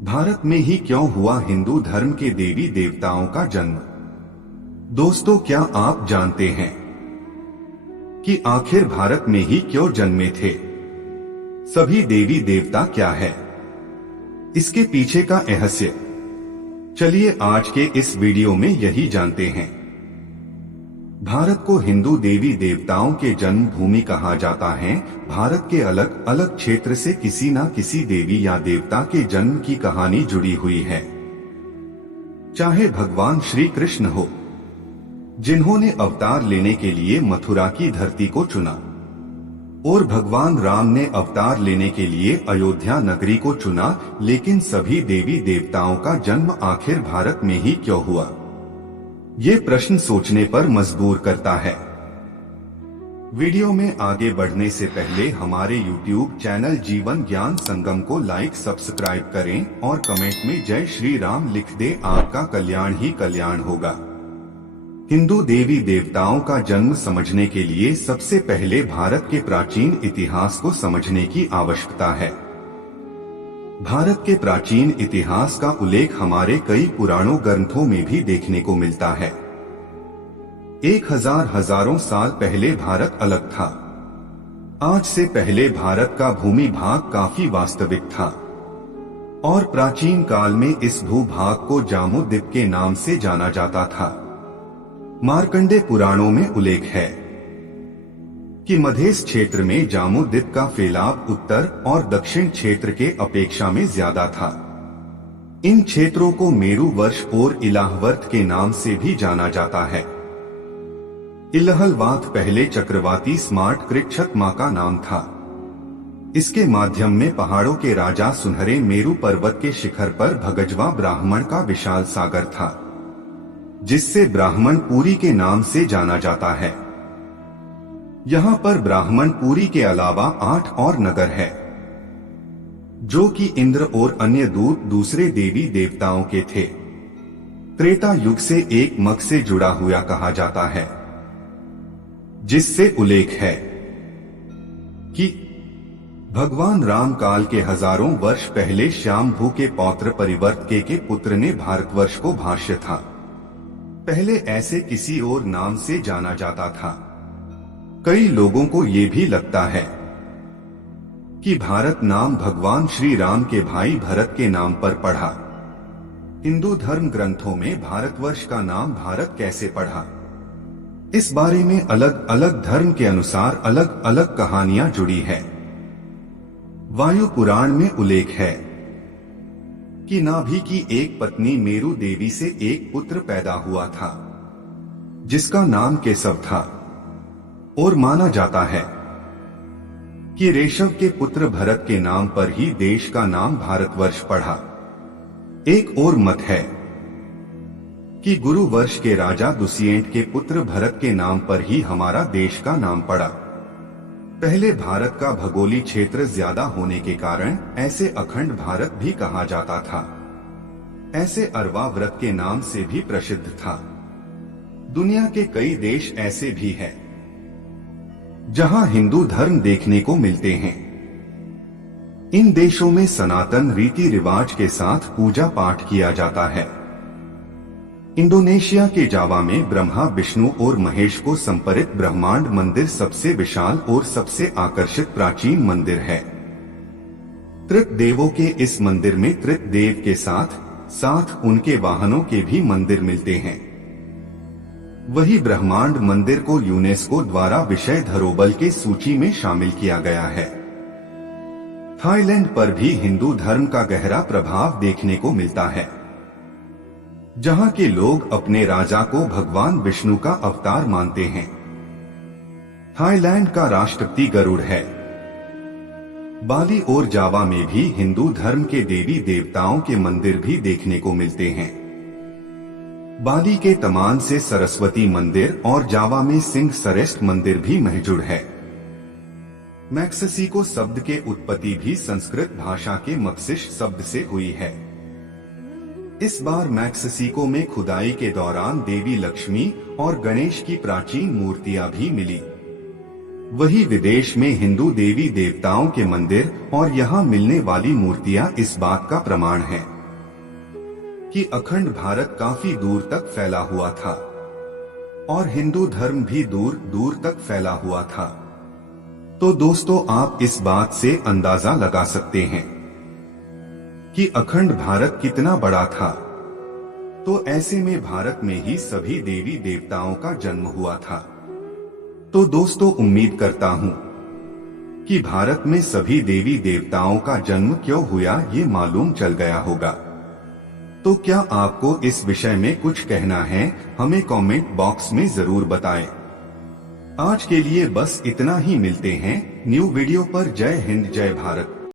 भारत में ही क्यों हुआ हिंदू धर्म के देवी देवताओं का जन्म। दोस्तों, क्या आप जानते हैं कि आखिर भारत में ही क्यों जन्मे थे सभी देवी देवता? क्या है इसके पीछे का रहस्य? चलिए आज के इस वीडियो में यही जानते हैं। भारत को हिंदू देवी देवताओं के जन्म भूमि कहा जाता है। भारत के अलग अलग क्षेत्र से किसी न किसी देवी या देवता के जन्म की कहानी जुड़ी हुई है। चाहे भगवान श्री कृष्ण हो, जिन्होंने अवतार लेने के लिए मथुरा की धरती को चुना, और भगवान राम ने अवतार लेने के लिए अयोध्या नगरी को चुना, लेकिन सभी देवी देवताओं का जन्म आखिर भारत में ही क्यों हुआ? ये प्रश्न सोचने पर मजबूर करता है। वीडियो में आगे बढ़ने से पहले हमारे YouTube चैनल जीवन ज्ञान संगम को लाइक सब्सक्राइब करें और कमेंट में जय श्री राम लिख दे। आपका कल्याण ही कल्याण होगा। हिंदू देवी देवताओं का जन्म समझने के लिए सबसे पहले भारत के प्राचीन इतिहास को समझने की आवश्यकता है। भारत के प्राचीन इतिहास का उल्लेख हमारे कई पुराणों ग्रंथों में भी देखने को मिलता है। 1000 हजारों साल पहले भारत अलग था। आज से पहले भारत का भूमि भाग काफी वास्तविक था और प्राचीन काल में इस भूभाग को जामुद्वीप के नाम से जाना जाता था। मार्कंडे पुराणों में उल्लेख है कि मधेश क्षेत्र में जामुद्वीप का फैलाव उत्तर और दक्षिण क्षेत्र के अपेक्षा में ज्यादा था। इन क्षेत्रों को मेरु वर्ष और इलाहवर्त के नाम से भी जाना जाता है। इलहलवात पहले चक्रवाती स्मार्ट कृच्छकमा का नाम था। इसके माध्यम में पहाड़ों के राजा सुनहरे मेरु पर्वत के शिखर पर भगजवा ब्राह्मण का विशाल सागर था, जिससे ब्राह्मणपुरी के नाम से जाना जाता है। यहाँ पर ब्राह्मणपुरी के अलावा 8 और नगर है, जो कि इंद्र और अन्य दूसरे देवी देवताओं के थे। त्रेता युग से एक मग से जुड़ा हुआ कहा जाता है, जिससे उल्लेख है कि भगवान राम काल के हजारों वर्ष पहले श्यामभू के पौत्र परिवर्त के पुत्र ने भारतवर्ष को भाष्य था। पहले ऐसे किसी और नाम से जाना जाता था। कई लोगों को ये भी लगता है कि भारत नाम भगवान श्री राम के भाई भरत के नाम पर पढ़ा। हिंदू धर्म ग्रंथों में भारतवर्ष का नाम भारत कैसे पढ़ा, इस बारे में अलग अलग धर्म के अनुसार अलग अलग कहानियां जुड़ी है। वायु पुराण में उल्लेख है कि नाभि की एक पत्नी मेरु देवी से एक पुत्र पैदा हुआ था, जिसका नाम केशव था, और माना जाता है कि रेशव के पुत्र भरत के नाम पर ही देश का नाम भारतवर्ष पड़ा। एक और मत है कि गुरु वर्ष के राजा दुष्यंत के पुत्र भरत के नाम पर ही हमारा देश का नाम पड़ा। पहले भारत का भौगोलिक क्षेत्र ज्यादा होने के कारण ऐसे अखंड भारत भी कहा जाता था। ऐसे अरवा व्रत के नाम से भी प्रसिद्ध था। दुनिया के कई देश ऐसे भी हैं जहां हिंदू धर्म देखने को मिलते हैं। इन देशों में सनातन रीति रिवाज के साथ पूजा पाठ किया जाता है। इंडोनेशिया के जावा में ब्रह्मा विष्णु और महेश को संपरित ब्रह्मांड मंदिर सबसे विशाल और सबसे आकर्षित प्राचीन मंदिर है। त्रित देवों के इस मंदिर में त्रित देव के साथ साथ उनके वाहनों के भी मंदिर मिलते हैं। वही ब्रह्मांड मंदिर को यूनेस्को द्वारा विश्व धरोहर की सूची में शामिल किया गया है। थाईलैंड पर भी हिंदू धर्म का गहरा प्रभाव देखने को मिलता है, जहां के लोग अपने राजा को भगवान विष्णु का अवतार मानते हैं। थाईलैंड का राष्ट्रपति गरुड़ है। बाली और जावा में भी हिंदू धर्म के देवी देवताओं के मंदिर भी देखने को मिलते हैं। बाली के तमान से सरस्वती मंदिर और जावा में सिंह सरेस्ट मंदिर भी मौजूद है। मैक्सिको शब्द के उत्पत्ति भी संस्कृत भाषा के मक्सिश शब्द से हुई है। इस बार मैक्सिको में खुदाई के दौरान देवी लक्ष्मी और गणेश की प्राचीन मूर्तियां भी मिली। वही विदेश में हिंदू देवी देवताओं के मंदिर और यहाँ मिलने वाली मूर्तियां इस बात का प्रमाण है कि अखंड भारत काफी दूर तक फैला हुआ था और हिंदू धर्म भी दूर दूर तक फैला हुआ था। तो दोस्तों, आप इस बात से अंदाजा लगा सकते हैं कि अखंड भारत कितना बड़ा था। तो ऐसे में भारत में ही सभी देवी देवताओं का जन्म हुआ था। तो दोस्तों, उम्मीद करता हूं कि भारत में सभी देवी देवताओं का जन्म क्यों हुआ ये मालूम चल गया होगा। तो क्या आपको इस विषय में कुछ कहना है? हमें कमेंट बॉक्स में जरूर बताएं। आज के लिए बस इतना ही, मिलते हैं न्यू वीडियो पर। जय हिंद, जय भारत।